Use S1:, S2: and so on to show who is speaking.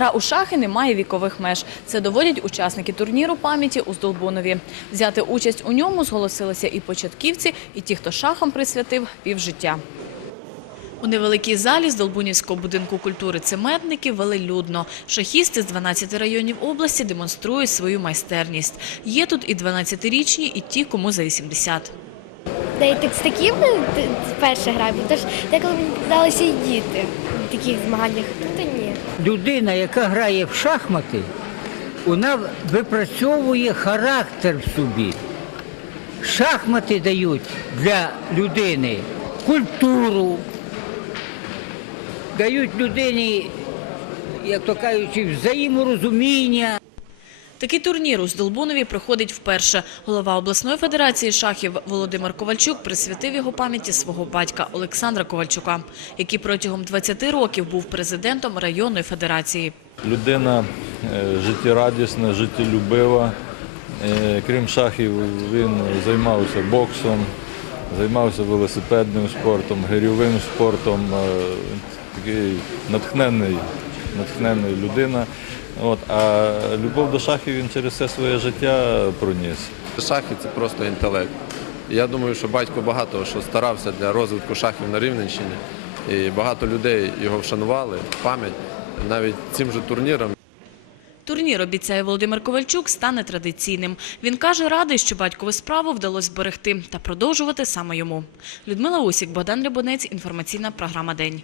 S1: Гра у шахи не має вікових меж. Це доводять учасники турніру пам'яті у Здолбунові. Взяти участь у ньому зголосилися і початківці, і ті, хто шахам присвятив півжиття. У невеликій залі з Долбунівського будинку культури «Цементники» вели людно. Шахісти з 12 районів області демонструють свою майстерність. Є тут і 12-річні, і ті, кому за 80.
S2: Та й так з таким перша гра, тож деколи мені попадалися і діти таких змаганнях. Та ні.
S3: людина, яка грає в шахмати, вона випрацьовує характер в собі. Шахмати дають для людини культуру, дають людині, як то кажучи, взаєморозуміння.
S1: Такий турнір у Здолбунові проходить вперше. Голова обласної федерації шахів Володимир Ковальчук присвятив його пам'яті свого батька Олександра Ковальчука, який протягом 20 років був президентом районної федерації.
S4: Людина е, життєрадісна, життєлюбива. Е, Крім шахів, він займався боксом, займався велосипедним спортом, гирьовим спортом. Е, Такий натхненний, натхненний людина. От, а любов до шахів він через все своє життя проніс.
S5: Шахи це просто інтелект. Я думаю, що батько багато що старався для розвитку шахів на Рівненщині. І багато людей його вшанували пам'ять навіть цим же турніром.
S1: Турнір, обіцяє Володимир Ковальчук, стане традиційним. Він каже, радий, що батькову справу вдалося зберегти та продовжувати саме йому. Людмила Усік, Богдан Рябонець, інформаційна програма «День».